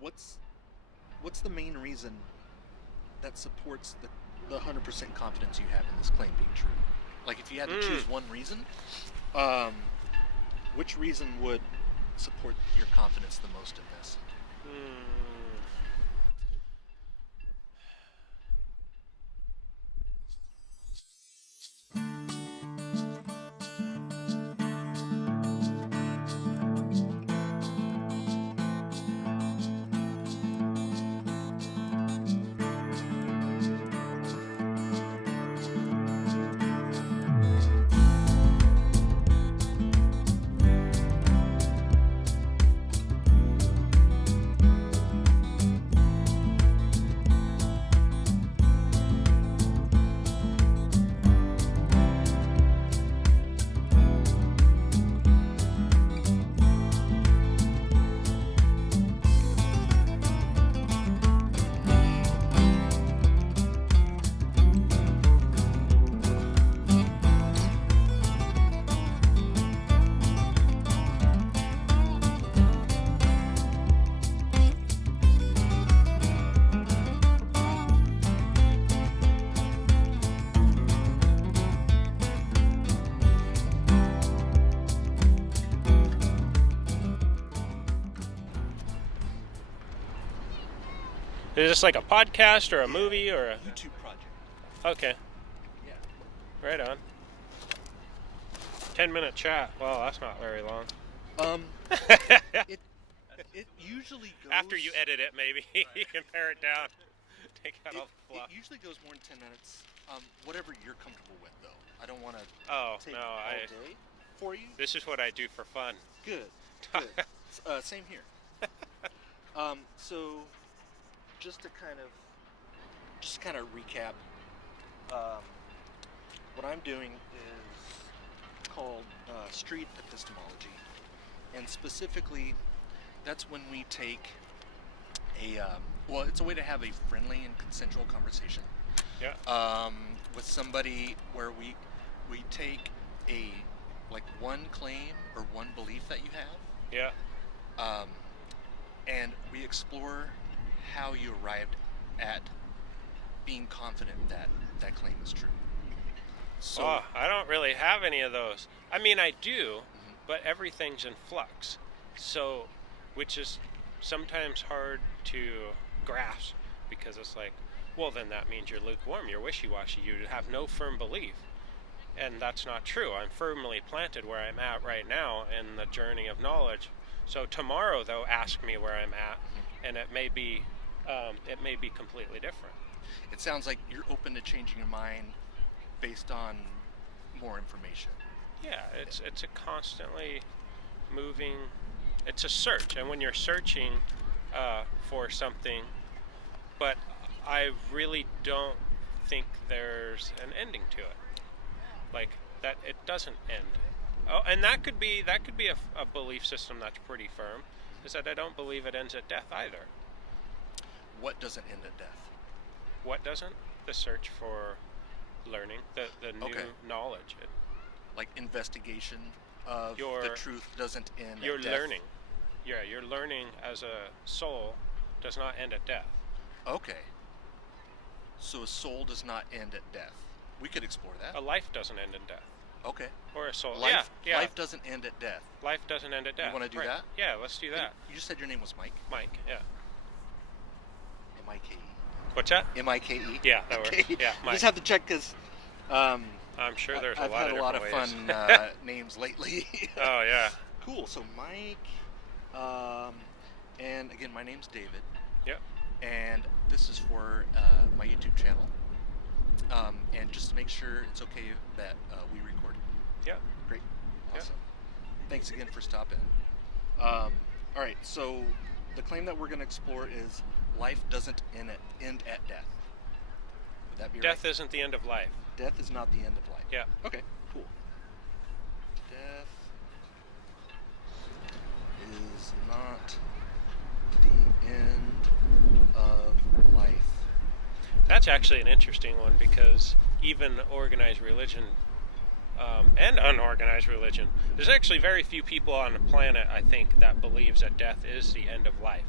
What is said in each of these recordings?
what's the main reason that supports the 100% confidence you have in this claim being true? Like, if you had to choose one reason, which reason would support your confidence the most in this? Is this like a podcast or a movie or a YouTube project? Okay. Yeah. Right on. 10-minute chat. Well, that's not very long. It usually goes... After you edit it, maybe. You can pare it down. Take out all the fluff. It usually goes more than 10 minutes. Whatever you're comfortable with, though. I don't want to take all day for you. This is what I do for fun. Good. Same here. So, just to kind of recap, what I'm doing is called Street Epistemology, and specifically, that's when we take it's a way to have a friendly and consensual conversation. Yeah. With somebody where we take one claim or one belief that you have. Yeah. And we explore how you arrived at being confident that that claim is true. So, I don't really have any of those. I mean, I do, but everything's in flux. So, which is sometimes hard to grasp, because it's like, well, then that means you're lukewarm, you're wishy-washy, you have no firm belief. And that's not true. I'm firmly planted where I'm at right now in the journey of knowledge. So tomorrow, though, ask me where I'm at, and it may be completely different. It sounds like you're open to changing your mind based on more information. Yeah, it's a constantly moving. It's a search, and when you're searching for something, but I really don't think there's an ending to it. Like that, it doesn't end. Oh, and that could be a belief system that's pretty firm, is that I don't believe it ends at death either. What doesn't end at death? What doesn't? The search for learning, the new knowledge. Like investigation of the truth doesn't end at death. You're learning. Yeah, your learning as a soul does not end at death. Okay. So a soul does not end at death. We could explore that. A life doesn't end in death. Okay. Or a soul. Life Life doesn't end at death. Life doesn't end at death. You want to do that? Yeah, let's do that. And you just said your name was Mike? Mike, yeah. M-I-K-E. What's that? M-I-K-E? Yeah, that works. Yeah, Mike. I just have to check because I'm sure there's I've had a lot of ways. fun names lately. Oh, yeah. Cool. So Mike, and again, my name's David. Yep. And this is for my YouTube channel. And just to make sure it's okay that we record. Yeah. Great. Yeah. Awesome. Thanks again for stopping. All right. So the claim that we're going to explore is life doesn't end at death. Would that be right? Death isn't the end of life. Death is not the end of life. Yeah. Okay. Cool. Death is not the end of life. That's actually an interesting one, because even organized religion and unorganized religion, there's actually very few people on the planet, I think, that believes that death is the end of life.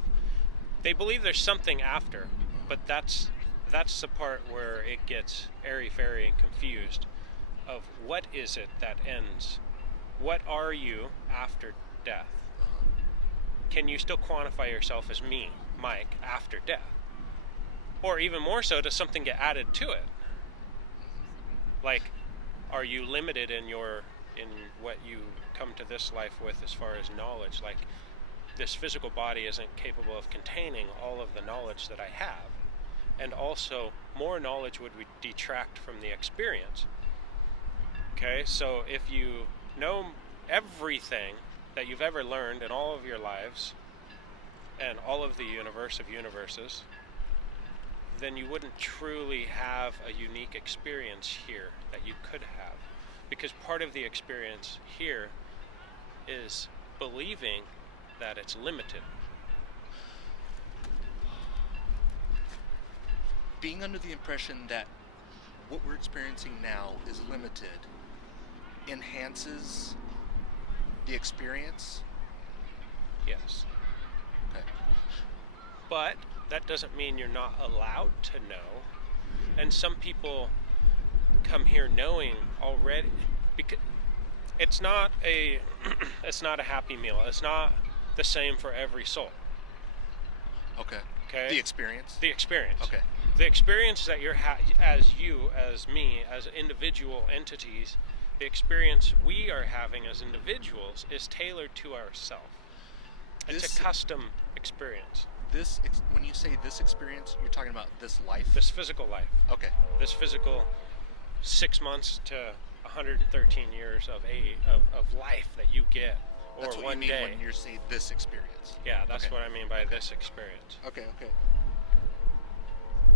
They believe there's something after, but that's the part where it gets airy-fairy and confused of what is it that ends? What are you after death? Can you still quantify yourself as me, Mike, after death? Or even more so, does something get added to it? Like, are you limited in what you come to this life with as far as knowledge? Like, this physical body isn't capable of containing all of the knowledge that I have. And also, more knowledge would detract from the experience. Okay, so if you know everything that you've ever learned in all of your lives, and all of the universe of universes, then you wouldn't truly have a unique experience here that you could have. Because part of the experience here is believing that it's limited. Being under the impression that what we're experiencing now is limited enhances the experience? Yes. Okay. But that doesn't mean you're not allowed to know. And some people come here knowing already, because it's not a happy meal. It's not the same for every soul. Okay. Okay. The experience. Okay. The experience that you're as you, as me, as individual entities, the experience we are having as individuals is tailored to ourselves. It's a custom experience. When you say this experience, you're talking about this life? This physical life. Okay. This physical 6 months to 113 years of life that you get, or that's what one you mean day. When you say this experience. Yeah, that's what I mean by this experience. Okay.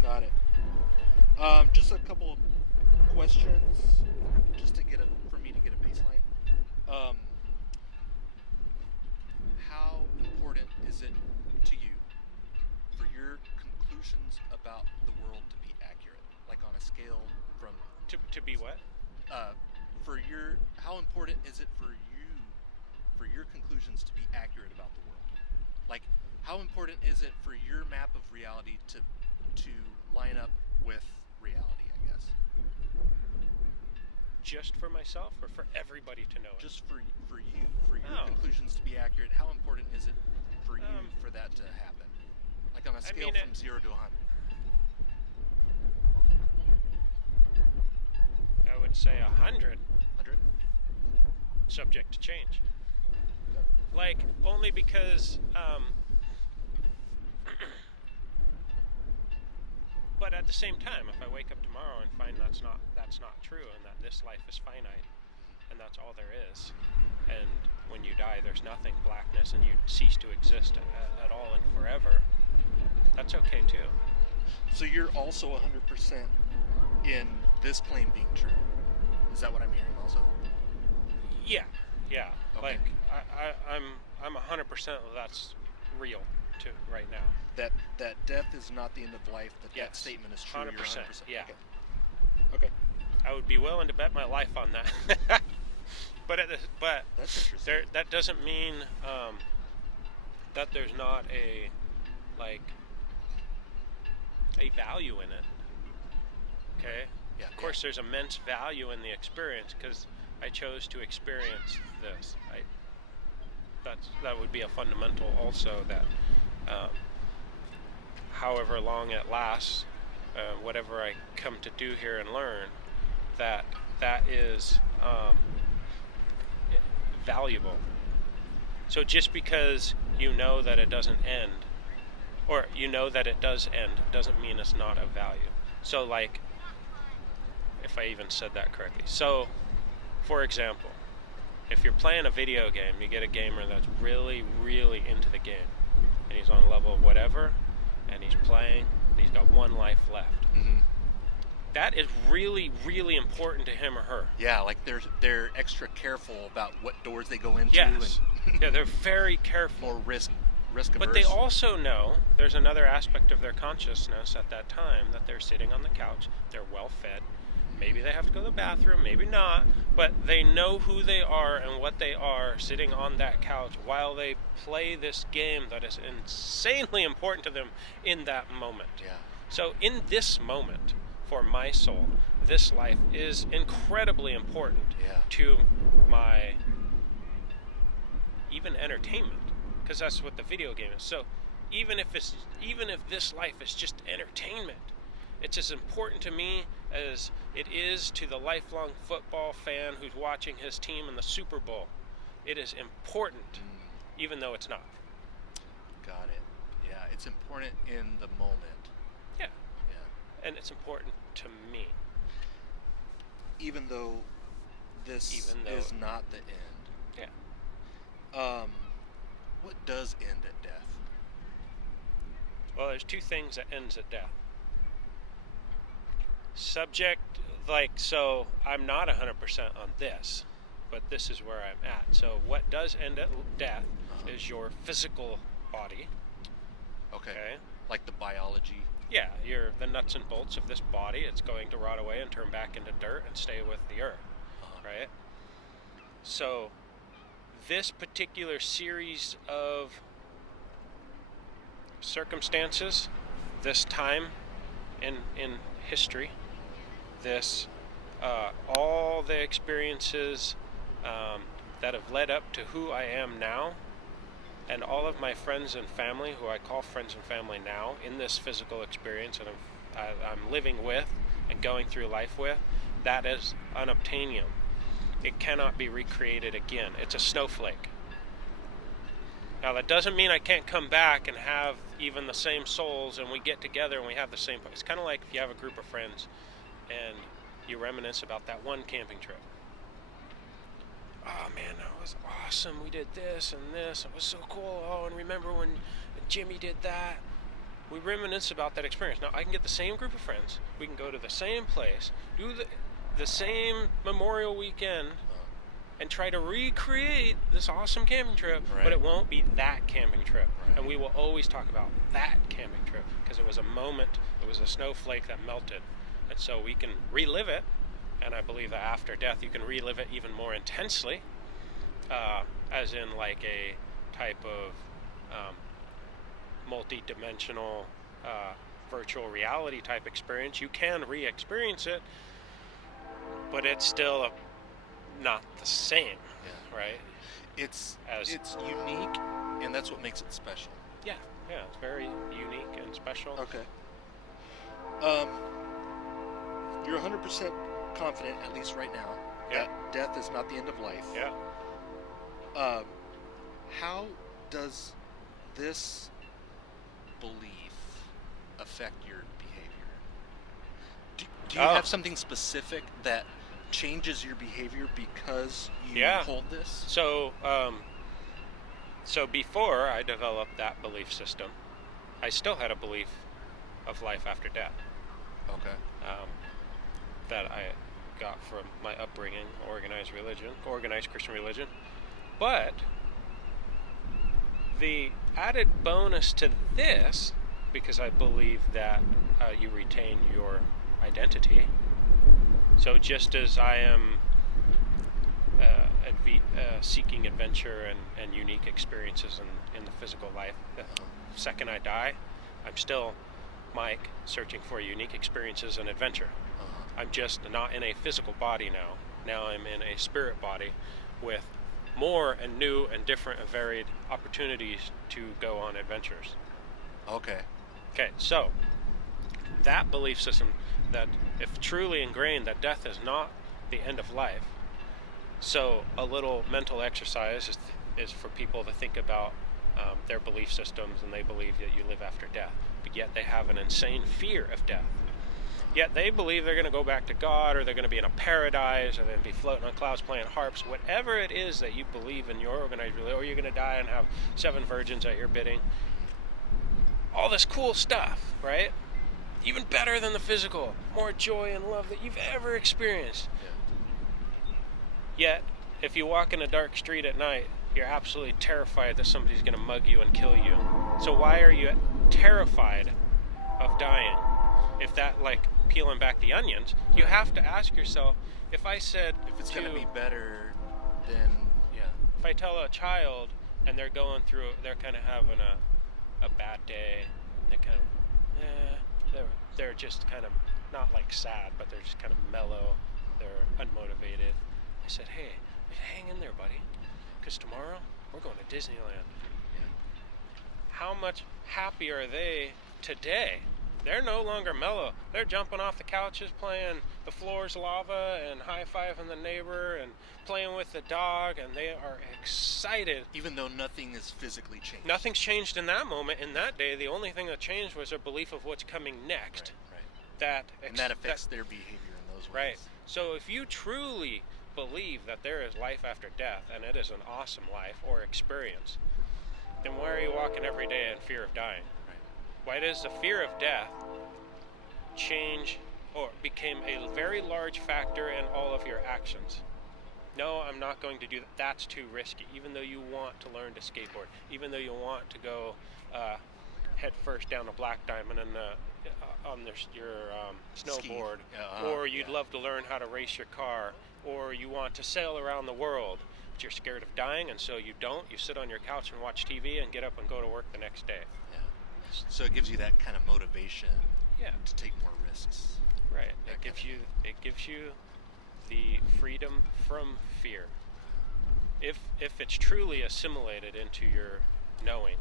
Got it. Just a couple of questions, just for me to get a baseline. How important is it to you for your conclusions about the world to be accurate, like on a scale from to be what? How important is it for your conclusions to be accurate about the world? Like, how important is it for your map of reality to line up with reality, I guess? Just for myself, or for everybody to know it? Just for you, for your conclusions to be accurate. How important is it for you for that to happen? Like on a scale from 0 to 100. I would say 100. 100? Subject to change. Like, only because, but at the same time, if I wake up tomorrow and find that's not true, and that this life is finite, and that's all there is, and when you die there's nothing, blackness, and you cease to exist at all and forever, that's okay too. So you're also 100% in this claim being true. Is that what I'm hearing also? Yeah. Okay. Like I'm 100% that's real too right now. That death is not the end of life. That statement is true. 100%. You're 100%. Yeah. Okay. I would be willing to bet my life on that. but that's interesting. That doesn't mean that there's not a value in it. Okay? Yeah. Of course, there's immense value in the experience because I chose to experience this. That would be a fundamental also, that however long it lasts, whatever I come to do here and learn, that is valuable. So just because you know that it doesn't end, or you know that it does end, doesn't mean it's not of value. So like, if I even said that correctly. So, for example, if you're playing a video game, you get a gamer that's really, really into the game, and he's on level whatever, and he's playing, and he's got one life left. Mm-hmm. That is really, really important to him or her. Yeah, like they're extra careful about what doors they go into. Yes. And Yeah, they're very careful. more risk averse. But they also know there's another aspect of their consciousness at that time, that they're sitting on the couch, they're well fed, Maybe they have to go to the bathroom, maybe not, but they know who they are and what they are sitting on that couch while they play this game that is insanely important to them in that moment. Yeah. So in this moment, for my soul, this life is incredibly important to my even entertainment, because that's what the video game is. So even if this life is just entertainment, it's as important to me as it is to the lifelong football fan who's watching his team in the Super Bowl. It is important, even though it's not. Got it. Yeah, it's important in the moment. Yeah. Yeah. And it's important to me. Even though this is not the end. Yeah. What does end at death? Well, there's two things that ends at death. Subject, so I'm not 100% on this, but this is where I'm at. So what does end at death is your physical body. Okay. Like the biology. Yeah, you're the nuts and bolts of this body. It's going to rot away and turn back into dirt and stay with the earth, right? So this particular series of circumstances, this time in history, this all the experiences that have led up to who I am now, and all of my friends and family, who I call friends and family now, in this physical experience and I'm living with and going through life with, that is unobtainium. It cannot be recreated again. It's a snowflake. Now that doesn't mean I can't come back and have even the same souls and we get together and we have the same. It's kind of like if you have a group of friends and you reminisce about that one camping trip. Oh man, that was awesome. We did this and this. It was so cool. Oh, and remember when Jimmy did that? We reminisce about that experience. Now I can get the same group of friends. We can go to the same place, do the same Memorial Weekend, and try to recreate this awesome camping trip, but it won't be that camping trip. Right. And we will always talk about that camping trip because it was a moment, it was a snowflake that melted. And so we can relive it, and I believe that after death you can relive it even more intensely, as in like a type of multi-dimensional virtual reality type experience. You can re-experience it, but it's still not the same, right? It's unique, and that's what makes it special. Yeah, it's very unique and special. Okay. You're 100% confident, at least right now, that death is not the end of life. Yeah. How does this belief affect your behavior? Do you have something specific that changes your behavior because you hold this? So before I developed that belief system, I still had a belief of life after death. Okay. That I got from my upbringing, organized Christian religion. But the added bonus to this, because I believe that you retain your identity. So just as I am seeking adventure and unique experiences in the physical life, the second I die, I'm still Mike searching for unique experiences and adventure. I'm just not in a physical body now. Now I'm in a spirit body with more and new and different and varied opportunities to go on adventures. Okay, so that belief system, that if truly ingrained, that death is not the end of life. So a little mental exercise is for people to think about their belief systems, and they believe that you live after death, but yet they have an insane fear of death. Yet they believe they're going to go back to God, or they're going to be in a paradise, or they're going to be floating on clouds playing harps. Whatever it is that you believe in your organized religion, or you're going to die and have 7 virgins at your bidding. All this cool stuff, right? Even better than the physical. More joy and love that you've ever experienced. Yet, if you walk in a dark street at night, you're absolutely terrified that somebody's going to mug you and kill you. So why are you terrified of dying? If that peeling back the onions. You have to ask yourself, if I said If it's going to be better, then if I tell a child and they're kind of having a bad day, they're kind of, they're just kind of not like sad, but they're just kind of mellow, they're unmotivated. I said, hey, hang in there, buddy, because tomorrow we're going to Disneyland. How much happier are they today? They're no longer mellow. They're jumping off the couches, playing The Floor's Lava and high-fiving the neighbor and playing with the dog, and they are excited. Even though nothing is physically changed. Nothing's changed in that moment. In that day, the only thing that changed was their belief of what's coming next. Right. And that affects their behavior in those ways. Right. So if you truly believe that there is life after death, and it is an awesome life or experience, then why are you walking every day in fear of dying? Why does the fear of death change or became a very large factor in all of your actions? No, I'm not going to do that. That's too risky. Even though you want to learn to skateboard, even though you want to go head first down a black diamond on your snowboard, or you'd love to learn how to race your car, or you want to sail around the world, but you're scared of dying, and so you don't. You sit on your couch and watch TV and get up and go to work the next day. So it gives you that kind of motivation to take more risks. Right. It gives you the freedom from fear. If it's truly assimilated into your knowing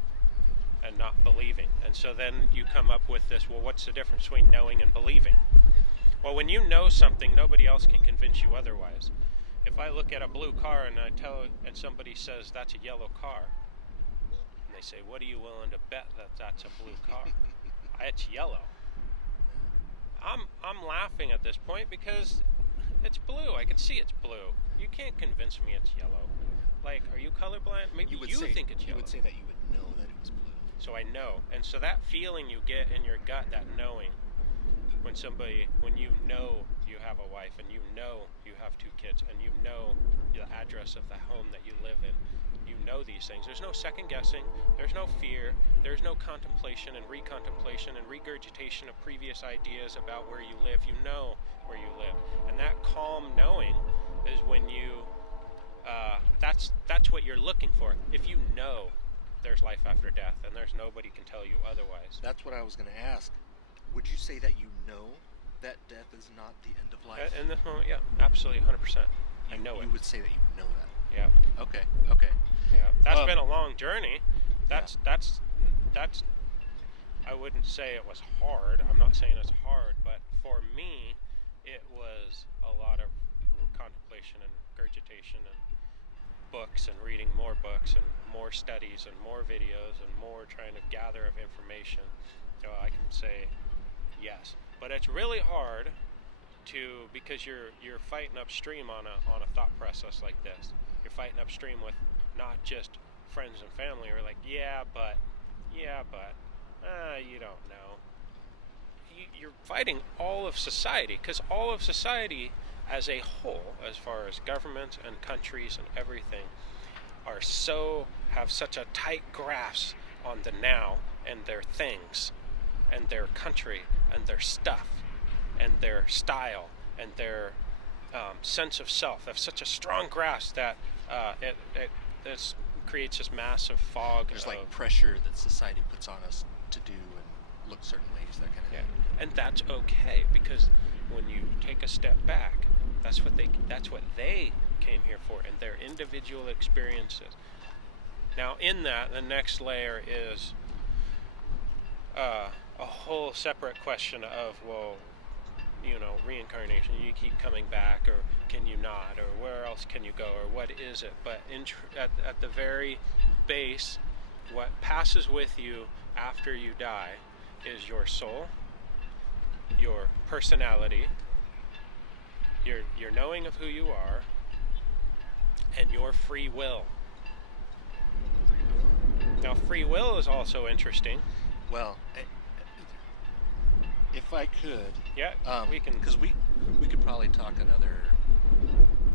and not believing. And so then you come up with this, well, what's the difference between knowing and believing? Well, when you know something, nobody else can convince you otherwise. If I look at a blue car and somebody says that's a yellow car, they say, what are you willing to bet that that's a blue car? It's yellow. I'm laughing at this point because it's blue. I can see it's blue. You can't convince me it's yellow. Like, are you colorblind? Maybe you think it's yellow. You would say that you would know that it was blue. So I know. And so that feeling you get in your gut, that knowing, when you know you have a wife and you know you have 2 kids and you know the address of the home that you live in, you know these things. There's no second guessing. There's no fear. There's no contemplation and recontemplation and regurgitation of previous ideas about where you live. You know where you live. And that calm knowing is when you, that's what you're looking for. If you know there's life after death and there's nobody can tell you otherwise. That's what I was going to ask. Would you say that you know that death is not the end of life? In this moment, yeah, absolutely, 100%. I know it. You would say that you know that. Yeah. Okay. Yeah, that's been a long journey. That's. I wouldn't say it was hard. I'm not saying it's hard, but for me, it was a lot of contemplation and regurgitation and books and reading more books and more studies and more videos and more trying to gather of information. So I can say yes, but it's really hard because you're fighting upstream on a thought process like this. You're fighting upstream with not just friends and family who are like, yeah, but, you don't know. You're fighting all of society, because all of society as a whole, as far as governments and countries and everything, have such a tight grasp on the now and their things and their country and their stuff and their style and their sense of self. They have such a strong grasp that it creates this massive fog. There's like pressure that society puts on us to do and look certain ways, that kind of thing. And that's okay, because when you take a step back, that's what they came here for, and their individual experiences. Now, in that, the next layer is a whole separate question of, well, reincarnation. You keep coming back, or can you not, or where else can you go, or what is it? But at the very base, what passes with you after you die is your soul, your personality, your knowing of who you are, and your free will. Now, free will is also interesting. Well, if I could, we can, because we could probably talk another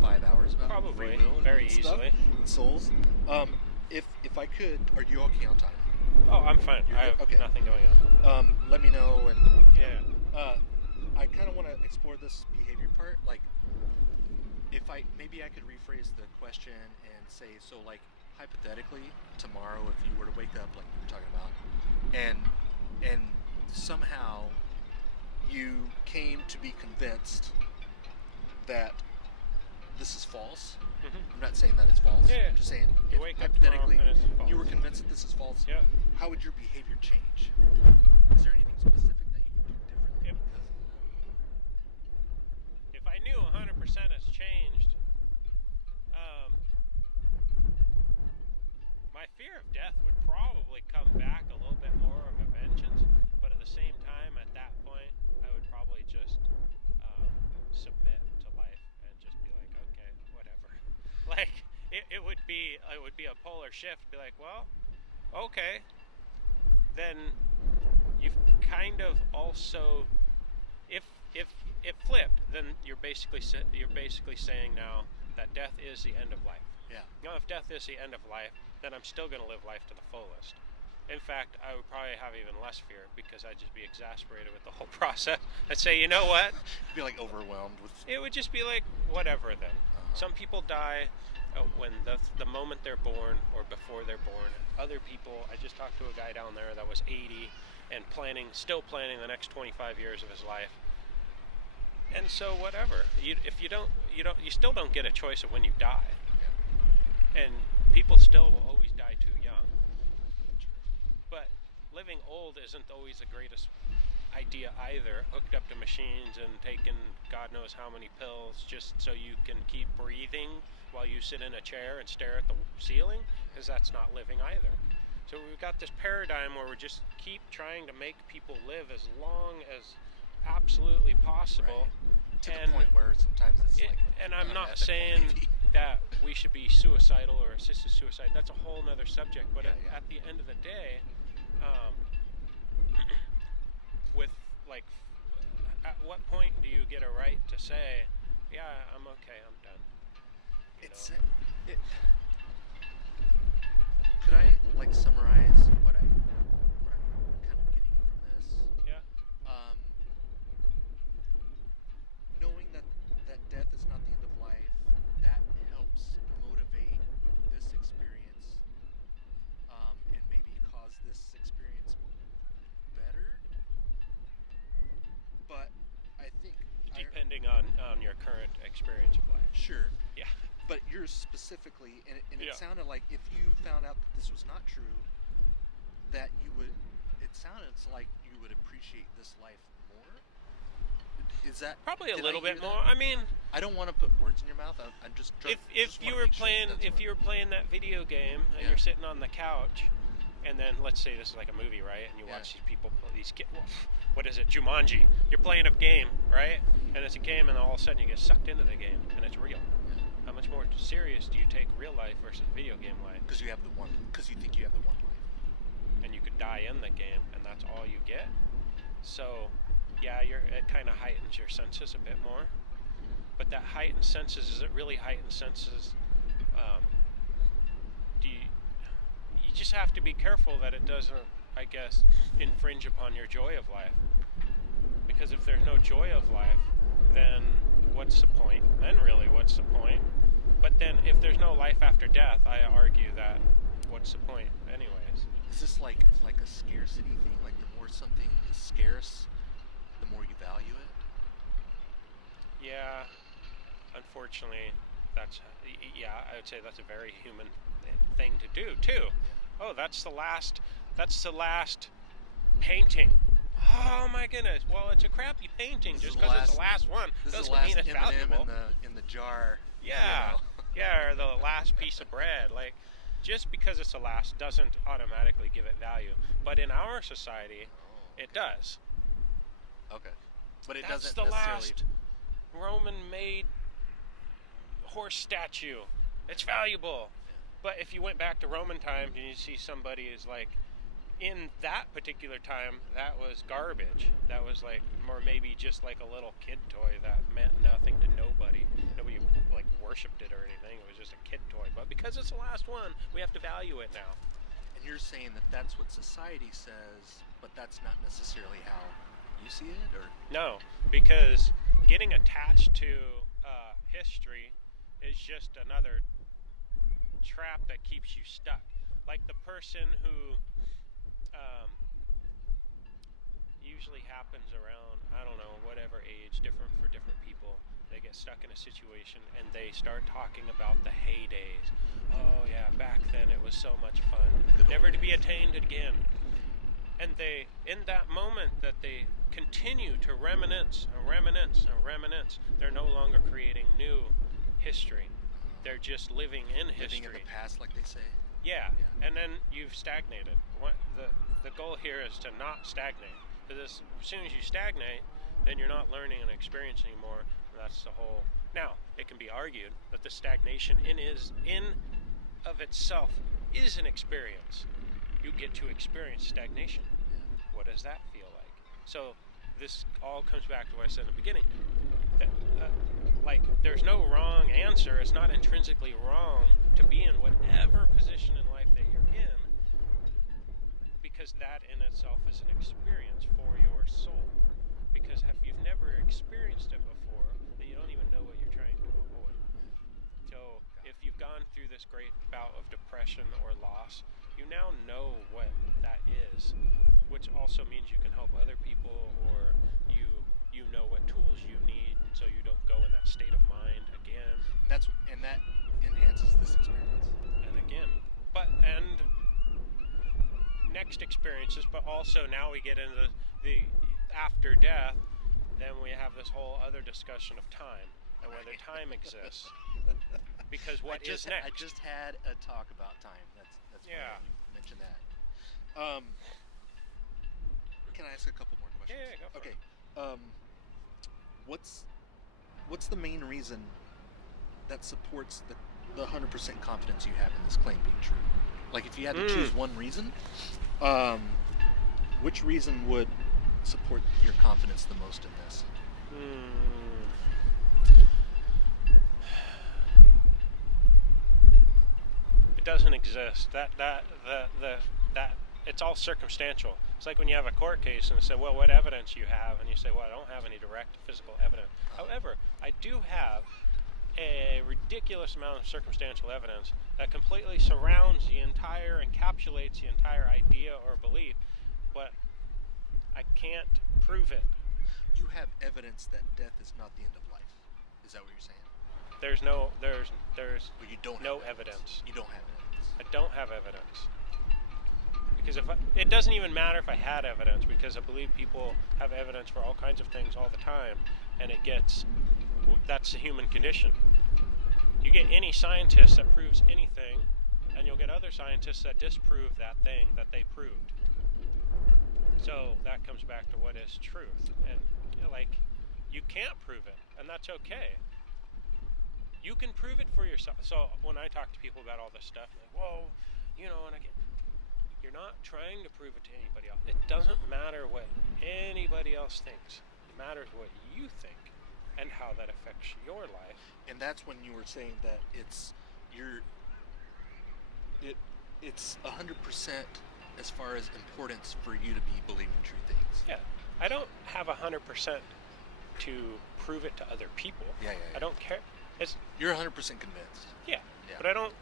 5 hours about probably free will very and easily. And souls. If I could, are you okay on time? Oh, I'm fine. I have nothing going on. Let me know. And I kind of want to explore this behavior part. Like, if maybe I could rephrase the question and say, so like hypothetically, tomorrow, if you were to wake up, like you were talking about, and somehow you came to be convinced that this is false. Mm-hmm. I'm not saying that it's false. Yeah. I'm just saying, you wake hypothetically, up you were convinced that this is false. Yeah. How would your behavior change? Is there anything specific that you could do differently? If I knew 100% has changed, my fear of death would probably come back a little bit more of a vengeance, but at the same time, at that point, I would probably just submit to life and just be like, okay, whatever. Like it would be a polar shift. Be like, well, okay, then you've kind of also, if it flipped, then you're basically saying now that death is the end of life. Yeah. Now, if death is the end of life, then I'm still going to live life to the fullest. In fact, I would probably have even less fear because I'd just be exasperated with the whole process. I'd say, you know what? Be like overwhelmed with. It would just be like, whatever then. Some people die when the moment they're born or before they're born. Other people, I just talked to a guy down there that was 80 and still planning the next 25 years of his life. And so whatever. You still don't get a choice of when you die. Yeah. And people still will always die too young. But living old isn't always the greatest idea either. Hooked up to machines and taking God knows how many pills just so you can keep breathing while you sit in a chair and stare at the ceiling, because that's not living either. So we've got this paradigm where we just keep trying to make people live as long as absolutely possible. Right. To the point where sometimes it's like. And I'm not saying that we should be suicidal or assisted suicide. That's a whole nother subject. But at the end of the day, with like, at what point do you get a right to say, yeah, I'm okay, I'm done? Could I like summarize what I'm kind of getting from this? Yeah. Knowing that death is not the end of life, that helps motivate this experience, and maybe cause this experience better. But I think depending on your current experience of life. Sure. Yeah. But yours specifically, and it Yeah. sounded like if you found out that this was not true, that you would. It sounded like you would appreciate this life more. Is that probably a little bit more? That? I mean, I don't want to put words in your mouth. I'm just. If you were playing that video game and you're sitting on the couch, and then let's say this is like a movie, right? And you watch these people, what is it? Jumanji. You're playing a game, right? And it's a game, and all of a sudden you get sucked into the game, and it's real. How much more serious do you take real life versus video game life? Because you think you have the one life, and you could die in the game, and that's all you get. So, yeah, it kind of heightens your senses a bit more. But that heightened senses, is it really heightened senses? You just have to be careful that it doesn't, I guess, infringe upon your joy of life. Because if there's no joy of life, then what's the point? Then really, what's the point? But then if there's no life after death, I argue that what's the point anyways? Is this like a scarcity thing? Like the more something is scarce, the more you value it? Yeah, unfortunately, I would say that's a very human thing to do too. Oh, that's the last painting. Oh my goodness! Well, it's a crappy painting just because it's the last one. Doesn't mean it's valuable. in the jar. Yeah, or the last piece of bread. Like, just because it's the last doesn't automatically give it value. But in our society, it does. Okay, but it That's doesn't the necessarily. last Roman-made horse statue. It's valuable. But if you went back to Roman times and you see somebody is like, in that particular time, that was garbage. That was like, or maybe just like a little kid toy that meant nothing to nobody. Nobody like worshipped it or anything. It was just a kid toy. But because it's the last one, we have to value it now. And you're saying that that's what society says, but that's not necessarily how you see it, or No, because getting attached to history is just another trap that keeps you stuck. Like the person who usually happens around, I don't know, whatever age, different for different people. They get stuck in a situation and they start talking about the heydays. Oh yeah, back then it was so much fun, never to be attained again. And they, in that moment that they continue to reminisce, they're no longer creating new history. They're just living in history. living in the past, like they say. Yeah. And then you've stagnated. The goal here is to not stagnate. Because as soon as you stagnate, then you're not learning and experiencing anymore. That's the whole. Now, it can be argued that the stagnation in of itself is an experience. You get to experience stagnation. What does that feel like? So this all comes back to what I said in the beginning. That, there's no wrong answer. It's not intrinsically wrong to be in whatever position in life that you're in, because that in itself is an experience for your soul. Because if you've never experienced it before, then you don't even know what you're trying to avoid. So if you've gone through this great bout of depression or loss, you now know what that is, which also means you can help other people, or you know what tools you need so you don't go in that state of mind again. And that enhances this experience. And again. And next experiences, but also now we get into the after death, then we have this whole other discussion of time and whether time exists. Because what is next? I just had a talk about time. That's yeah. Funny you mentioned that. Can I ask a couple more questions? Yeah, go for it. Okay. What's the main reason that supports the 100% confidence you have in this claim being true? Like, if you had to choose one reason, which reason would support your confidence the most in this? It doesn't exist. That it's all circumstantial. It's like when you have a court case and they say, well, what evidence you have? And you say, well, I don't have any direct physical evidence. However, I do have a ridiculous amount of circumstantial evidence that completely surrounds encapsulates the entire idea or belief, but I can't prove it. You have evidence that death is not the end of life. Is that what you're saying? There's no Well, you don't no have evidence. You don't have evidence. I don't have evidence. Because it doesn't even matter if I had evidence, because I believe people have evidence for all kinds of things all the time, and that's the human condition. You get any scientist that proves anything, and you'll get other scientists that disprove that thing that they proved. So that comes back to what is truth, and you can't prove it, and that's okay. You can prove it for yourself. So when I talk to people about all this stuff, like, whoa, and you're not trying to prove it to anybody else. It doesn't matter what anybody else thinks. It matters what you think and how that affects your life. And that's when you were saying that it's 100% as far as importance for you to be believing true things. Yeah. I don't have 100% to prove it to other people. Yeah. I don't care. You're 100% convinced. Yeah. But I don't.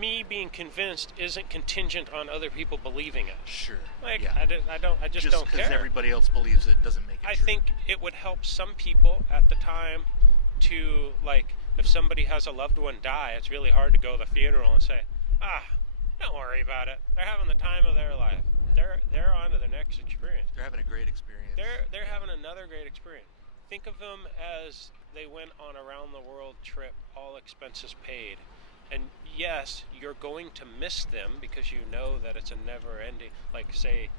Me being convinced isn't contingent on other people believing it. Sure. I just don't care. Just because everybody else believes it doesn't make it I true. think it would help some people at the time to, if somebody has a loved one die, it's really hard to go to the funeral and say, don't worry about it. They're having the time of their life. They're on to the next experience. They're having a great experience. They're having another great experience. Think of them as they went on a round the world trip, all expenses paid. And yes, you're going to miss them because you know that it's a never ending, say,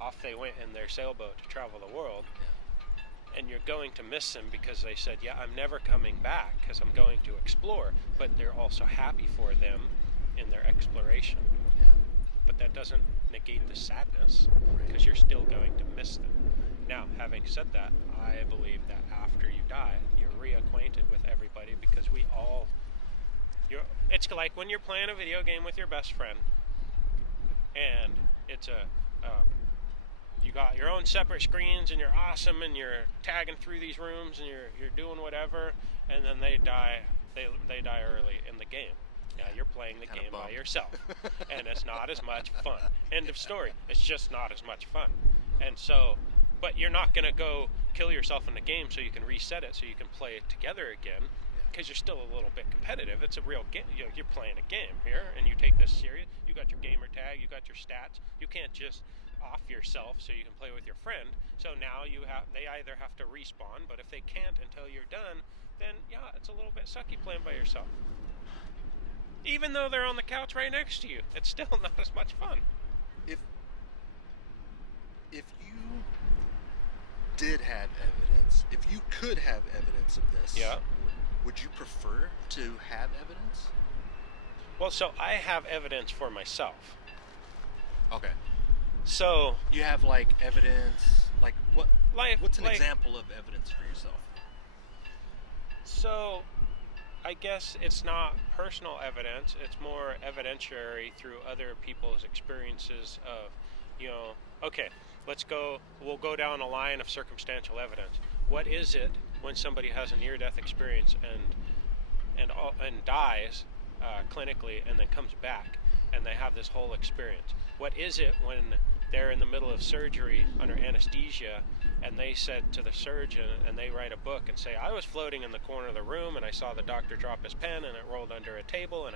off they went in their sailboat to travel the world. Yeah. And you're going to miss them because they said, yeah, I'm never coming back because I'm going to explore. But they're also happy for them in their exploration. Yeah. But that doesn't negate the sadness because you're still going to miss them. Now, having said that, I believe that after you die, you're reacquainted with everybody because we all... It's like when you're playing a video game with your best friend, and it's you got your own separate screens and you're awesome and you're tagging through these rooms and you're doing whatever, and then they die early in the game. Now you're playing the game by yourself, and it's not as much fun. End of story. It's just not as much fun. And so, but you're not going to go kill yourself in the game so you can reset it so you can play it together again, because you're still a little bit competitive. It's a real game. You're playing a game here, and you take this serious. You got your gamer tag, you got your stats. You can't just off yourself so you can play with your friend. So now they either have to respawn, but if they can't until you're done, then yeah, it's a little bit sucky playing by yourself. Even though they're on the couch right next to you, it's still not as much fun. If you did have evidence, if you could have evidence of this, would you prefer to have evidence? Well, so I have evidence for myself. Okay. So you have like evidence, like what? What's an like, example of evidence for yourself? So I guess it's not personal evidence, it's more evidentiary through other people's experiences of, okay, we'll go down a line of circumstantial evidence. What is it when somebody has a near-death experience and dies clinically and then comes back and they have this whole experience? What is it when they're in the middle of surgery under anesthesia and they said to the surgeon, and they write a book and say, I was floating in the corner of the room and I saw the doctor drop his pen and it rolled under a table, and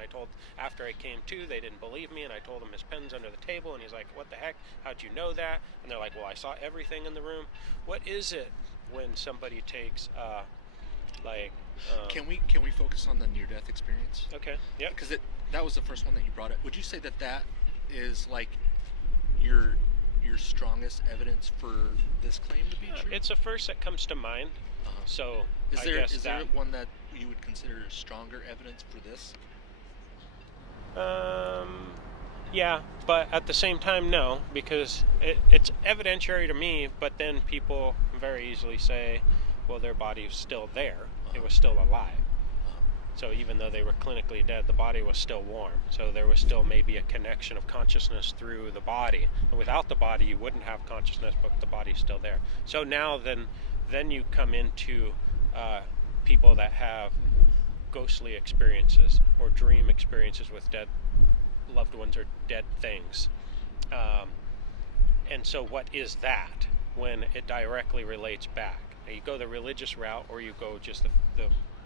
after I came to, they didn't believe me, and I told him his pen's under the table, and he's like, what the heck, how'd you know that? And they're like, well, I saw everything in the room. What is it when somebody takes can we focus on the near-death experience? Okay, yeah. Because that was the first one that you brought up. Would you say that is like your strongest evidence for this claim to be true? It's the first that comes to mind. So is there one that you would consider stronger evidence for this? Yeah, but at the same time, no, because it's evidentiary to me, but then people very easily say, well, their body was still there. It was still alive. So even though they were clinically dead, the body was still warm. So there was still maybe a connection of consciousness through the body. And without the body, you wouldn't have consciousness, but the body's still there. So now then you come into people that have ghostly experiences or dream experiences with dead loved ones or dead things. And so what is that when it directly relates back? Now you go the religious route, or you go just the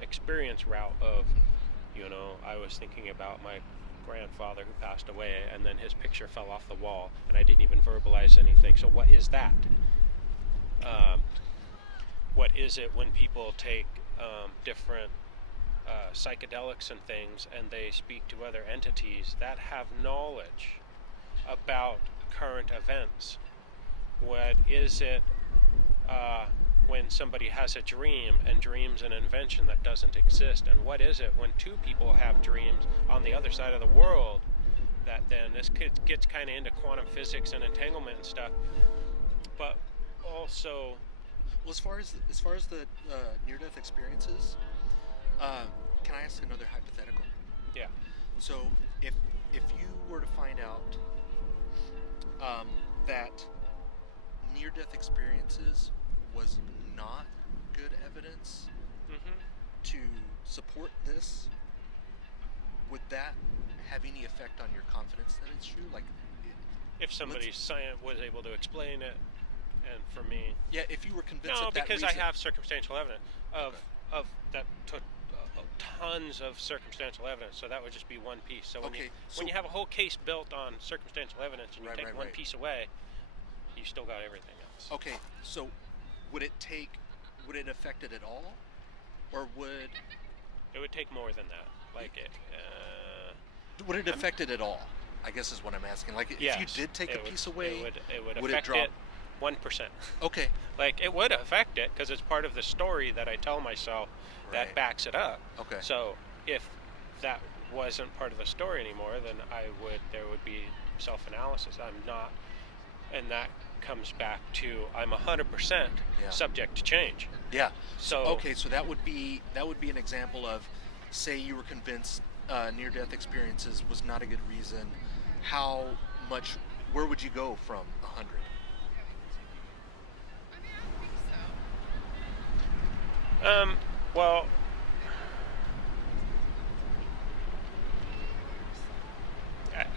experience route of, I was thinking about my grandfather who passed away, and then his picture fell off the wall, and I didn't even verbalize anything. So what is that? What is it when people take different psychedelics and things, and they speak to other entities that have knowledge about current events? What is it when somebody has a dream and dreams an invention that doesn't exist? And what is it when two people have dreams on the other side of the world? That then this gets kind of into quantum physics and entanglement and stuff, but also, well, as far as the near-death experiences, can I ask another hypothetical? Yeah. So if you were to find out that near-death experiences was not good evidence to support this, would that have any effect on your confidence that it's true? Like, if somebody's science was able to explain it, and for me, yeah, if you were convinced, no, that because reason, I have circumstantial evidence of that tons of circumstantial evidence, so that would just be one piece. So when you have a whole case built on circumstantial evidence and you take one piece away, you still got everything else. Okay, so would it affect it at all, or would it would take more than that? Like would it affect it at all? I guess is what I'm asking. Like, if you did take a piece away, it would would affect it drop? 1%. Okay. Like, it would affect it because it's part of the story that I tell myself that backs it up. Okay. So if that wasn't part of the story anymore, then there would be self-analysis. I'm not, and that comes back to I'm 100% subject to change. Yeah. So so that would be an example of, say you were convinced near-death experiences was not a good reason. Where would you go from 100? Well,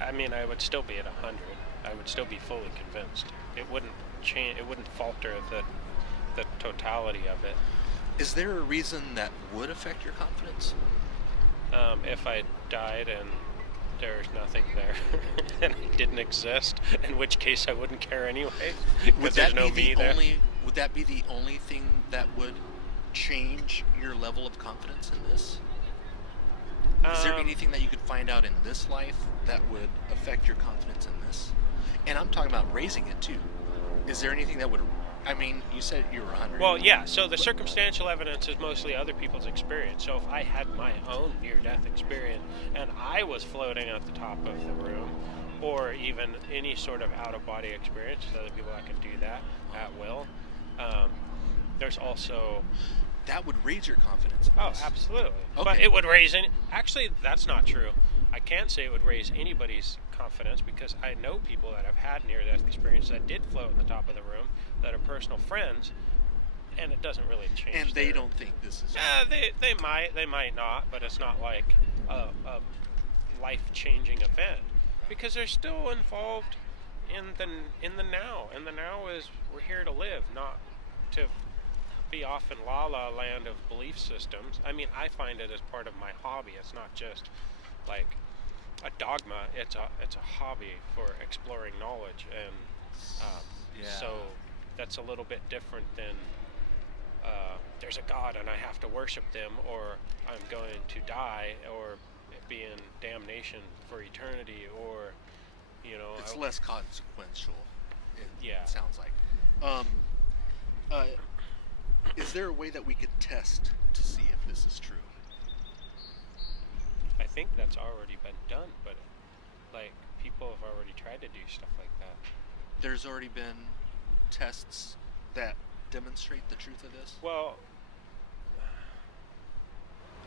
I mean, I would still be at 100. I would still be fully convinced. It wouldn't change. It wouldn't falter the totality of it. Is there a reason that would affect your confidence? If I died and there's nothing there and I didn't exist, in which case I wouldn't care anyway. Would there's that no be me the there. only? Would that be the only thing that would change your level of confidence in this? Is there anything that you could find out in this life that would affect your confidence in this? And I'm talking about raising it too. Is there anything that would? I mean, you said you were 100. Well, yeah, so the circumstantial evidence is mostly other people's experience. So if I had my own near-death experience and I was floating at the top of the room, or even any sort of out-of-body experience, there's other people that can do that at will. There's also... That would raise your confidence in this. Absolutely. Okay. But it would raise... Actually, that's not true. I can't say it would raise anybody's confidence because I know people that have had near-death experience that did float in the top of the room that are personal friends, and it doesn't really change. And they don't think this is. They might not, but it's not like a life-changing event because they're still involved in the now. And the now is we're here to live, not to be off in la-la land of belief systems. I mean, I find it as part of my hobby. It's not just like a dogma. It's a hobby for exploring knowledge, and so that's a little bit different than there's a God and I have to worship them, or I'm going to die, or be in damnation for eternity, or It's less consequential. Yeah. It sounds like. Is there a way that we could test to see if this is true? I think that's already been done, but like people have already tried to do stuff like that. There's already been tests that demonstrate the truth of this? Well,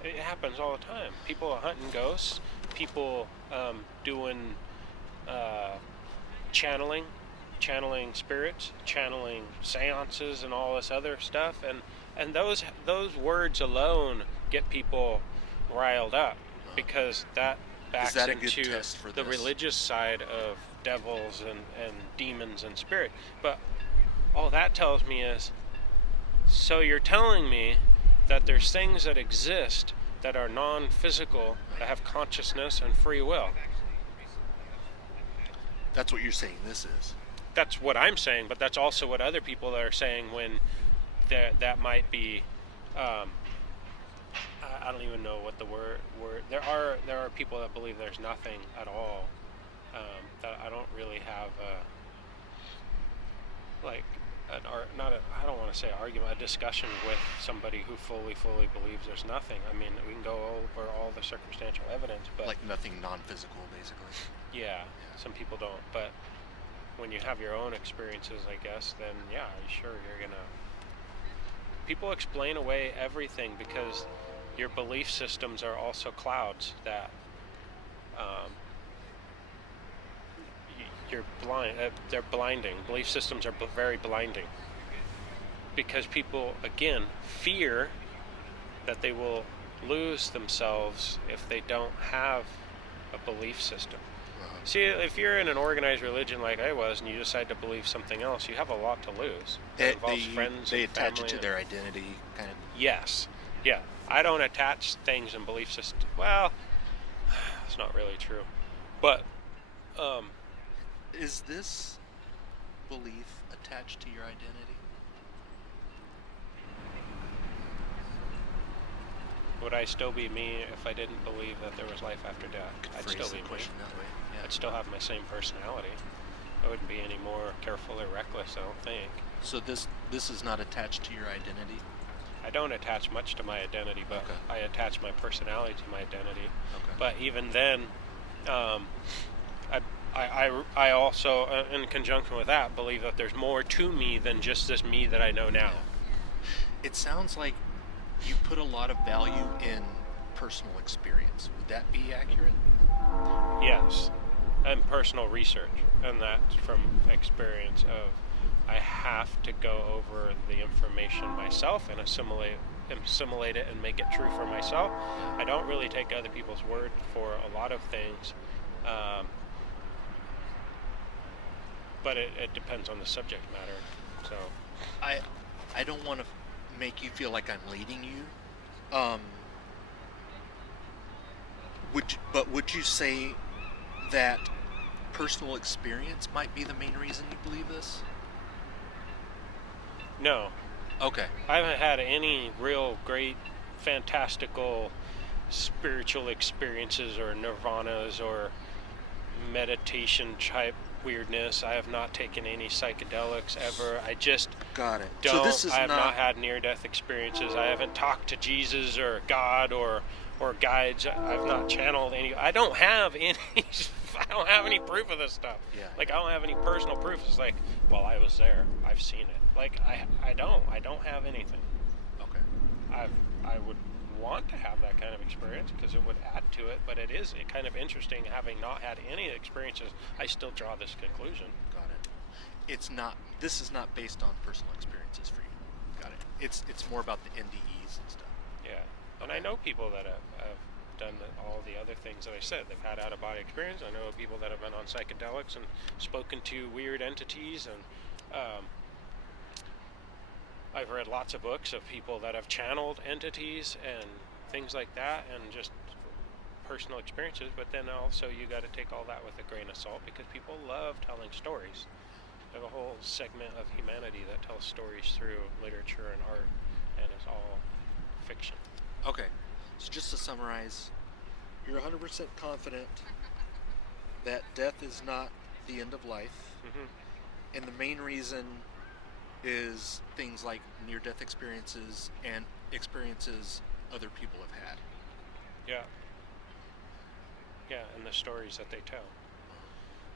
it happens all the time. People are hunting ghosts, people doing channeling spirits, channeling seances and all this other stuff, and those words alone get people riled up because that backs Is that a good into test for the this? religious side of devils and demons and spirit. But all that tells me is, so you're telling me that there's things that exist that are non-physical, that have consciousness and free will. That's what you're saying this is. That's what I'm saying, but that's also what other people are saying when that might be, I don't even know what the word. There are people that believe there's nothing at all. That I don't really have I don't want to say argument, a discussion with somebody who fully believes there's nothing. I mean, we can go over all the circumstantial evidence, but Like nothing non-physical, basically. yeah, some people don't. But when you have your own experiences, I guess, then yeah, sure, you're gonna. People explain away everything because your belief systems are also clouds that you're blind. They're blinding. Belief systems are very blinding because people, again, fear that they will lose themselves if they don't have a belief system. See, if you're in an organized religion like I was, and you decide to believe something else, you have a lot to lose. It involves friends They and attach it family to their identity, kind of. Yes. Yeah. I don't attach things and belief systems. Well, it's not really true. But, Is this belief attached to your identity? would I still be me if I didn't believe that there was life after death? I'd Phrase still the be me. question that way. Yeah. I'd still have my same personality. I wouldn't be any more careful or reckless, I don't think. So this is not attached to your identity? I don't attach much to my identity, but Okay. I attach my personality to my identity. Okay. But even then, I also, in conjunction with that, believe that there's more to me than just this me that I know now. It sounds like you put a lot of value in personal experience. Would that be accurate? Yes, and personal research, and that's from experience of I have to go over the information myself and assimilate assimilate it and make it true for myself. I don't really take other people's word for a lot of things, but it depends on the subject matter. So I don't want to make you feel like I'm leading you. Would you say that personal experience might be the main reason you believe this? No. Okay. I haven't had any real great, fantastical spiritual experiences or nirvanas or meditation type weirdness. I have not taken any psychedelics ever. I just got it. Don't. So this is I have not had near-death experiences. I haven't talked to Jesus or God or guides. I've not channeled any. I don't have any. I don't have any proof of this stuff. Yeah. Like, I don't have any personal proof. It's like, well, I was there. I've seen it. Like, I don't have anything. Okay. I would want to have that kind of experience because it would add to it, but it is kind of interesting having not had any experiences. I still draw this conclusion. Got it. This is not based on personal experiences for you. Got it. It's more about the NDEs and stuff. Yeah. And I know people that have done all the other things that I said. They've had out-of-body experience. I know people that have been on psychedelics and spoken to weird entities, and I've read lots of books of people that have channeled entities and things like that, and just personal experiences. But then also you got to take all that with a grain of salt, because people love telling stories. We have a whole segment of humanity that tells stories through literature and art, and it's all fiction. Okay, so just to summarize, you're 100% confident that death is not the end of life, and the main reason is things like near-death experiences and experiences other people have had. Yeah. Yeah, and the stories that they tell.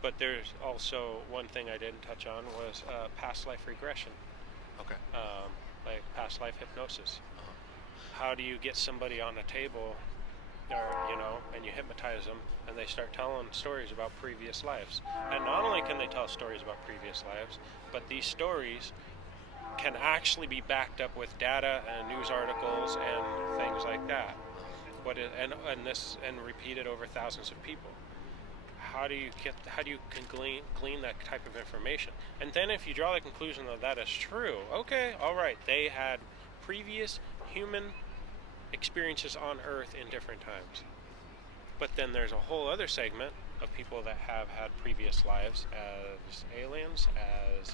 But there's also one thing I didn't touch on was past life regression. Okay. Like past life hypnosis. How do you get somebody on a table, or and you hypnotize them, and they start telling stories about previous lives? And not only can they tell stories about previous lives, but these stories can actually be backed up with data and news articles and things like that. And repeated over thousands of people. How do you glean that type of information? And then if you draw the conclusion that is true, okay, all right, they had previous human experiences on Earth in different times. But then there's a whole other segment of people that have had previous lives as aliens, as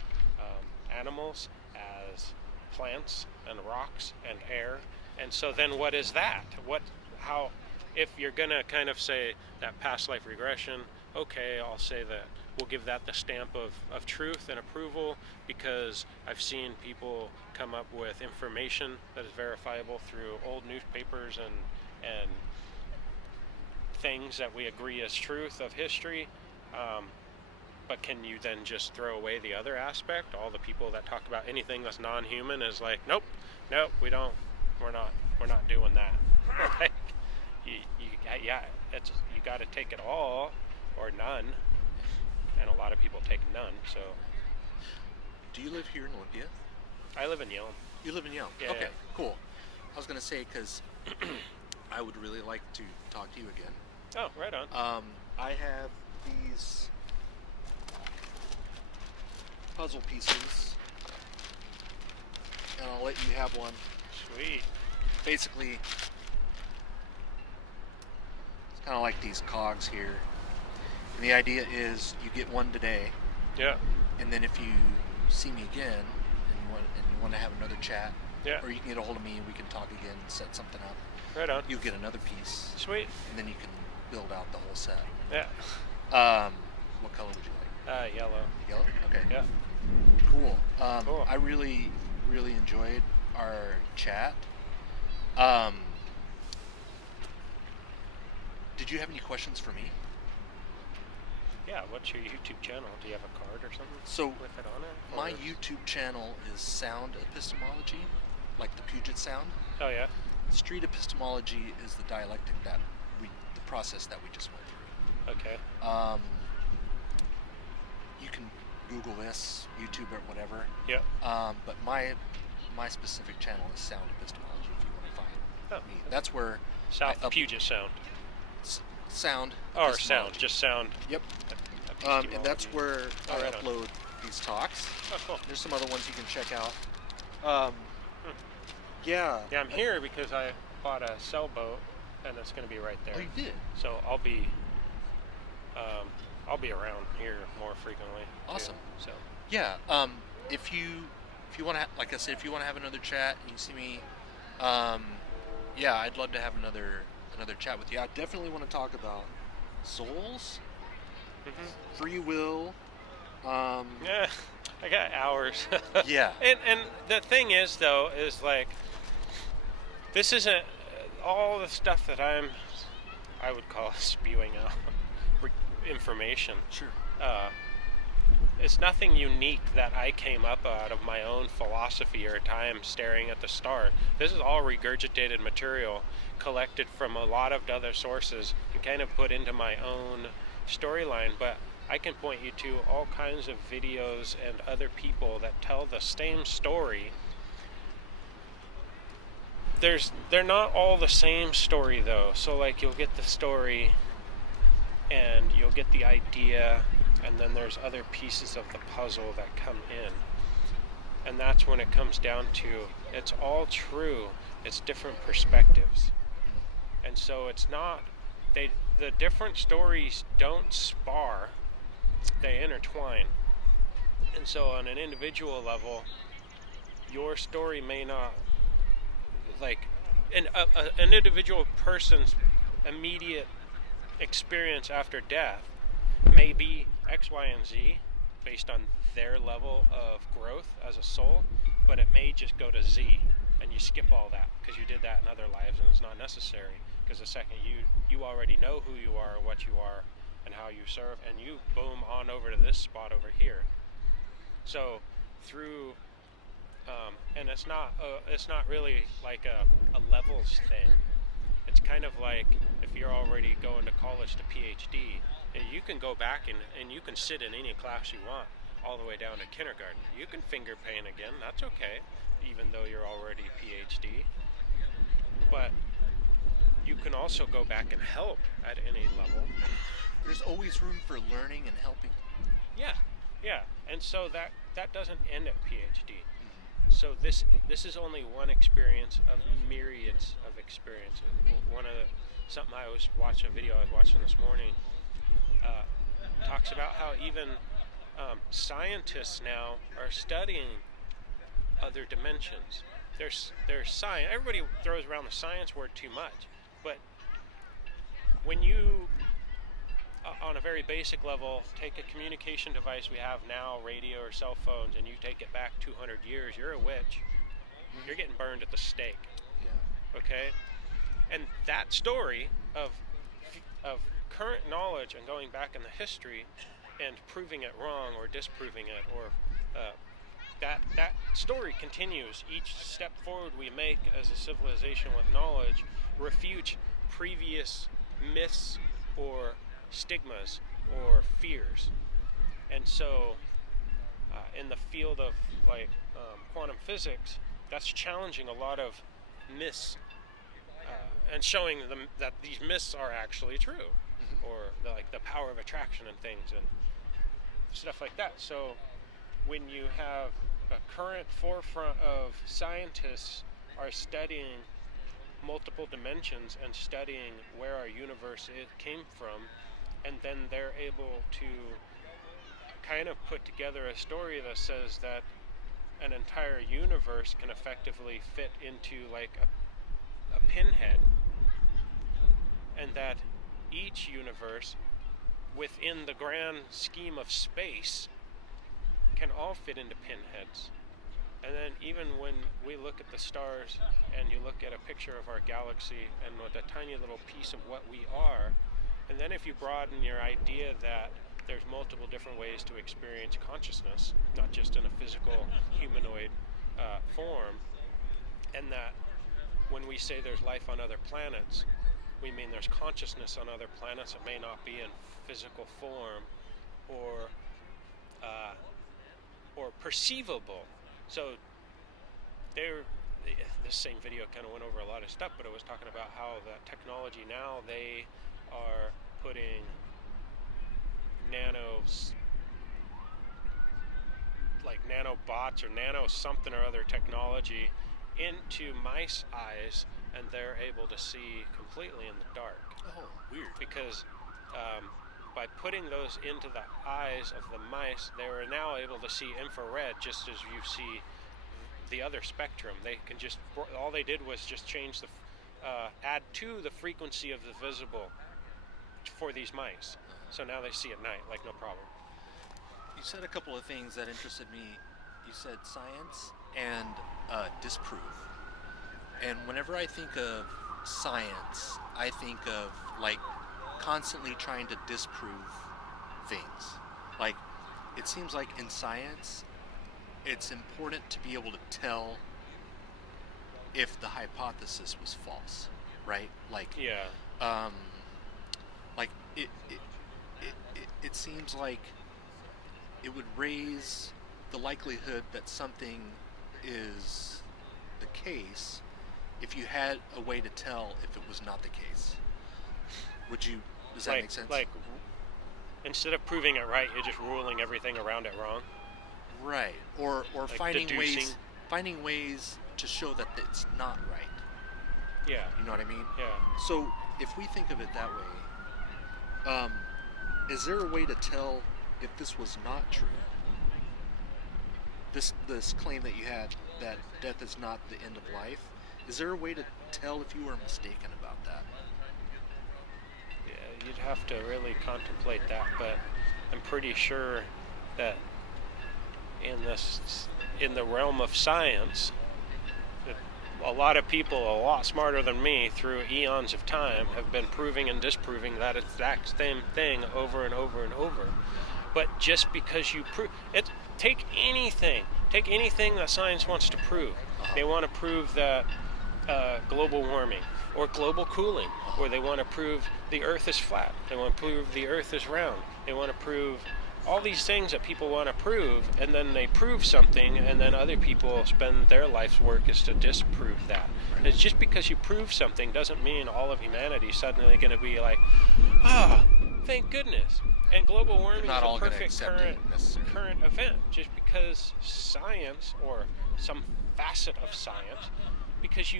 animals, as plants and rocks and air. And so then what is that? If you're going to kind of say that past life regression, okay, I'll say that we'll give that the stamp of truth and approval, because I've seen people come up with information that is verifiable through old newspapers and things that we agree as truth of history. But can you then just throw away the other aspect? All the people that talk about anything that's non-human is like, nope, we don't. We're not doing that. Like, you got to take it all or none, and a lot of people take none. So, do you live here in Olympia? I live in Yelm. You live in Yelm? Yeah. Okay, cool. I was gonna say, because I would really like to talk to you again. Oh, right on. I have these puzzle pieces, and I'll let you have one. Sweet. Basically, it's kind of like these cogs here. And the idea is you get one today. Yeah. And then if you see me again and you want to have another chat, yeah, or you can get a hold of me and we can talk again and set something up. Right on. You get another piece. Sweet. And then you can build out the whole set. Yeah. What color would you like? Yellow. Yellow? Okay. Yeah. Cool. Cool. I really, really enjoyed our chat. Did you have any questions for me? Yeah, what's your YouTube channel? Do you have a card or something? So, with it on it? My YouTube channel is Sound Epistemology, like the Puget Sound. Oh, yeah? Street Epistemology is the dialectic the process that we just went through. Okay. You can Google this, YouTube or whatever. Yeah. But my my specific channel is Sound Epistemology. If you want to find me, Oh. that's where South Puget Sound. Sound. Or Epistemology. Sound, just Sound. Yep. Epistemology. And that's where I right on. upload these talks. Oh, cool. There's some other ones you can check out. Yeah. Yeah, I'm here because I bought a sailboat, and it's going to be right there. Oh, you did? So I'll be around here more frequently. Awesome. Too, so Yeah. If you want to, like I said, if you want to have another chat, you can see me. Yeah, I'd love to have another chat with you. I definitely want to talk about souls, free will. yeah, I got hours. Yeah. And the thing is, though, is like this isn't all the stuff that I would call spewing out information. Sure. It's nothing unique that I came up out of my own philosophy or time staring at the star. This is all regurgitated material collected from a lot of other sources and kind of put into my own storyline, but I can point you to all kinds of videos and other people that tell the same story. They're not all the same story though. So like you'll get the story and you'll get the idea, and then there's other pieces of the puzzle that come in. And that's when it comes down to it's all true, it's different perspectives. And so it's not the different stories don't spar, they intertwine. And so on an individual level, your story may not, like an individual person's immediate experience after death may be X, Y, and Z based on their level of growth as a soul, but it may just go to Z and you skip all that because you did that in other lives and it's not necessary, because the second you already know who you are, what you are, and how you serve, and you boom on over to this spot over here. So through and it's not really like a levels thing. It's kind of like if you're already going to college to PhD, you can go back and you can sit in any class you want all the way down to kindergarten. You can finger paint again, that's okay, even though you're already PhD. But you can also go back and help at any level. There's always room for learning and helping. Yeah. And so that doesn't end at PhD. So this is only one experience of myriads of experiences. Something I was watching, a video I was watching this morning, talks about how even scientists now are studying other dimensions. There's science. Everybody throws around the science word too much, but when you, on a very basic level, take a communication device we have now, radio or cell phones, and you take it back 200 years, you're a witch. You're getting burned at the stake. Yeah. Okay? And that story of current knowledge and going back in the history and proving it wrong or disproving it, or that story continues. Each step forward we make as a civilization with knowledge refutes previous myths or stigmas or fears. And so in the field of quantum physics, that's challenging a lot of myths and showing them that these myths are actually true, or the power of attraction and things and stuff like that. So when you have a current forefront of scientists are studying multiple dimensions and studying where our universe came from, and then they're able to kind of put together a story that says that an entire universe can effectively fit into like a pinhead, and that each universe within the grand scheme of space can all fit into pinheads. And then even when we look at the stars and you look at a picture of our galaxy and with a tiny little piece of what we are, and then if you broaden your idea that there's multiple different ways to experience consciousness, not just in a physical humanoid form, and that when we say there's life on other planets, we mean there's consciousness on other planets. It may not be in physical form or perceivable. So this same video kind of went over a lot of stuff, but it was talking about how the technology now, they are putting nanobots or nano something or other technology into mice eyes, and they're able to see completely in the dark. Oh, weird. Because by putting those into the eyes of the mice, they were now able to see infrared just as you see the other spectrum. They can just, all they did was just change the, add to the frequency of the visible for these mice. So now they see at night, like no problem. You said a couple of things that interested me. You said science and disprove. And whenever I think of science, I think of like constantly trying to disprove things. Like, it seems like in science, it's important to be able to tell if the hypothesis was false, right? Like, yeah. Like it seems like it would raise the likelihood that something is the case if you had a way to tell if it was not the case. Does that make sense? Like, instead of proving it right, you're just ruling everything around it wrong. Right. Or like finding deducing. ways to show that it's not right. Yeah. You know what I mean? Yeah. So if we think of it that way, is there a way to tell if this was not true? This claim that you had that death is not the end of life, is there a way to tell if you were mistaken about that? Yeah, you'd have to really contemplate that, but I'm pretty sure that in the realm of science, a lot of people a lot smarter than me through eons of time have been proving and disproving that exact same thing over and over and over. But just because you prove it, take anything that science wants to prove. They want to prove that global warming or global cooling, or they want to prove the earth is flat. They want to prove the earth is round. They want to prove all these things that people want to prove, and then they prove something, and then other people spend their life's work is to disprove that. And it's just because you prove something doesn't mean all of humanity is suddenly going to be like, thank goodness. And global warming is a perfect current event. Just because science, or some facet of science, because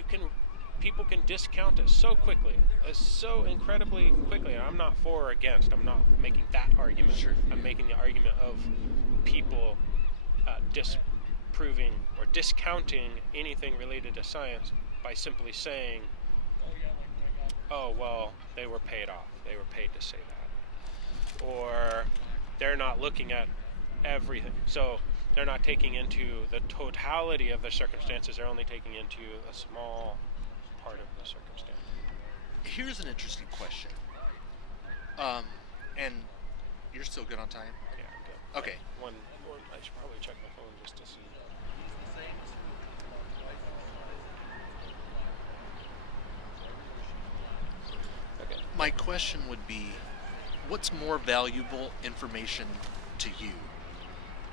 people can discount it so quickly, so incredibly quickly. And I'm not for or against. I'm not making that argument. Sure. I'm making the argument of people disproving or discounting anything related to science by simply saying, oh, well, they were paid off. They were paid to say that. Or they're not looking at everything. So they're not taking into the totality of the circumstances. They're only taking into a small part of the circumstance. Here's an interesting question. And you're still good on time? Yeah, I'm good. Okay. I should probably check my phone just to see. Okay. My question would be, what's more valuable information to you?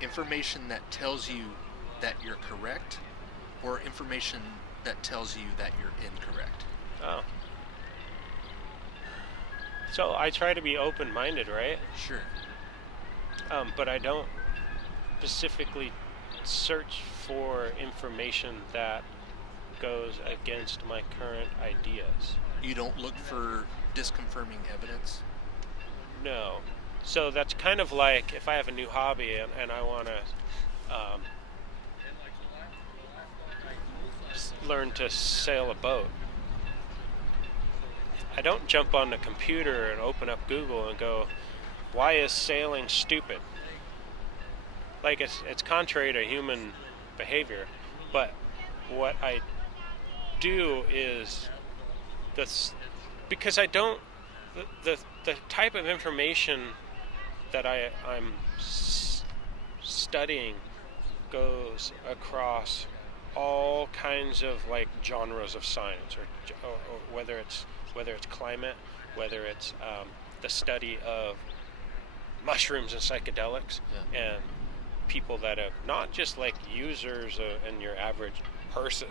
Information that tells you that you're correct, or information that tells you that you're incorrect? Oh. So I try to be open-minded, right? Sure. But I don't specifically search for information that goes against my current ideas. You don't look for disconfirming evidence? No. So that's kind of like if I have a new hobby and I want to learn to sail a boat. I don't jump on the computer and open up Google and go, why is sailing stupid? Like, it's contrary to human behavior, but what I do is this, because I don't, the type of information that I'm studying goes across all kinds of like genres of science, or whether it's climate, whether it's the study of mushrooms and psychedelics, and people that have not just like users and your average person,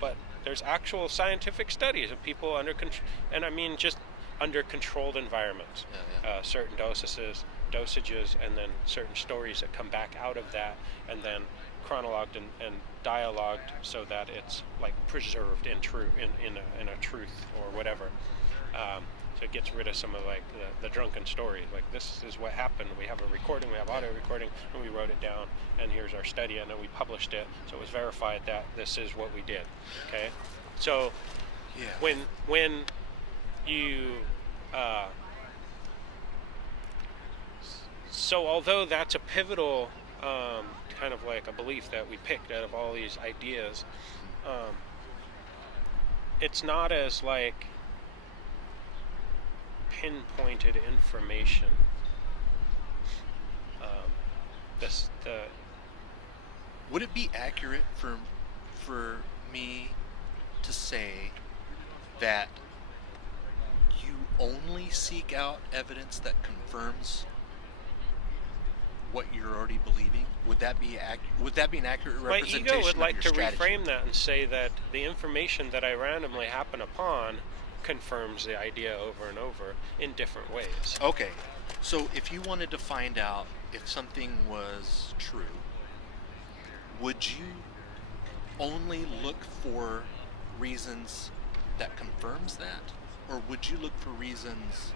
but there's actual scientific studies of people under controlled environments, certain dosages, and then certain stories that come back out of that, and then chronologued and dialogued so that it's like preserved in a truth or whatever. So it gets rid of some of like the drunken stories. Like, this is what happened. We have a recording, we have audio recording, and we wrote it down, and here's our study, and then we published it, so it was verified that this is what we did. Okay, so when you so although that's a pivotal kind of like a belief that we picked out of all these ideas, it's not as like pinpointed information. Would it be accurate for me to say that you only seek out evidence that confirms what you're already believing? Would that be an accurate representation of your strategy? My ego would like to reframe that and say that the information that I randomly happen upon confirms the idea over and over in different ways. Okay, so if you wanted to find out if something was true, would you only look for reasons that confirms that, or would you look for reasons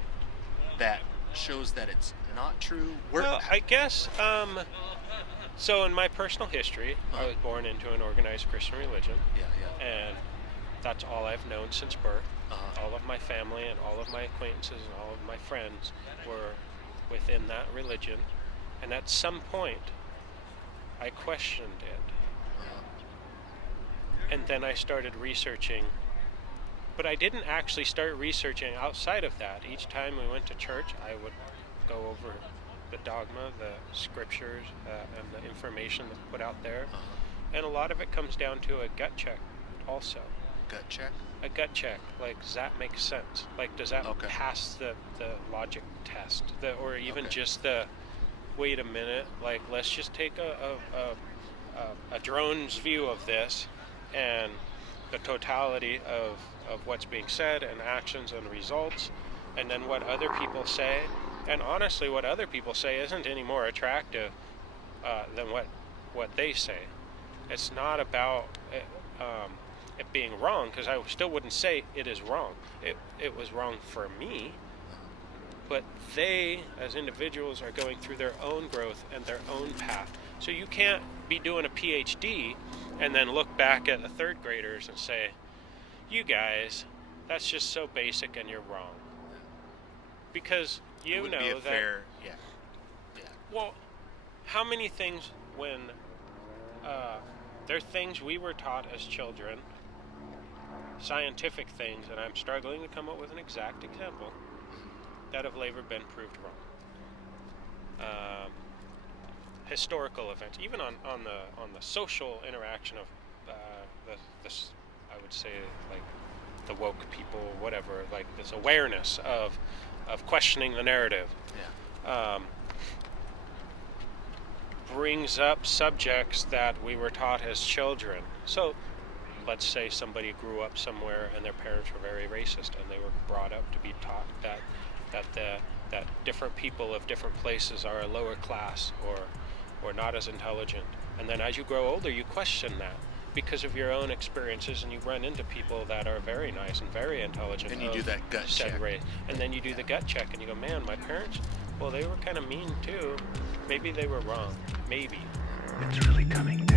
that shows that it's not true? Well, I guess so in my personal history, I was born into an organized Christian religion, and that's all I've known since birth. All of my family and all of my acquaintances and all of my friends were within that religion, and at some point I questioned it, and then I started researching, but I didn't actually start researching outside of that. Each time we went to church, I would go over the dogma, the scriptures, and the information that's put out there, and a lot of it comes down to a gut check also. Gut check? A gut check, like, does that make sense? Like, does that pass the logic test? Or even just the, wait a minute, like, let's just take a drone's view of this, and the totality of what's being said and actions and results, and then what other people say. And honestly, what other people say isn't any more attractive than what they say. It's not about it being wrong, because I still wouldn't say it is wrong. It was wrong for me, but they, as individuals, are going through their own growth and their own path. So you can't be doing a PhD and then look back at the third graders and say, you guys, that's just so basic and you're wrong. Because you know that... fair, Well, how many things when... there are things we were taught as children, scientific things, and I'm struggling to come up with an exact example, that have later been proved wrong. Historical events, even on the social interaction of this, I would say, like the woke people, whatever, like this awareness of questioning the narrative, brings up subjects that we were taught as children. So let's say somebody grew up somewhere and their parents were very racist, and they were brought up to be taught that different people of different places are a lower class or not as intelligent. And then as you grow older, you question that because of your own experiences, and you run into people that are very nice and very intelligent. And you do that gut check. And then you do the gut check, and you go, man, my parents, well, they were kind of mean too. Maybe they were wrong. Maybe. It's really coming.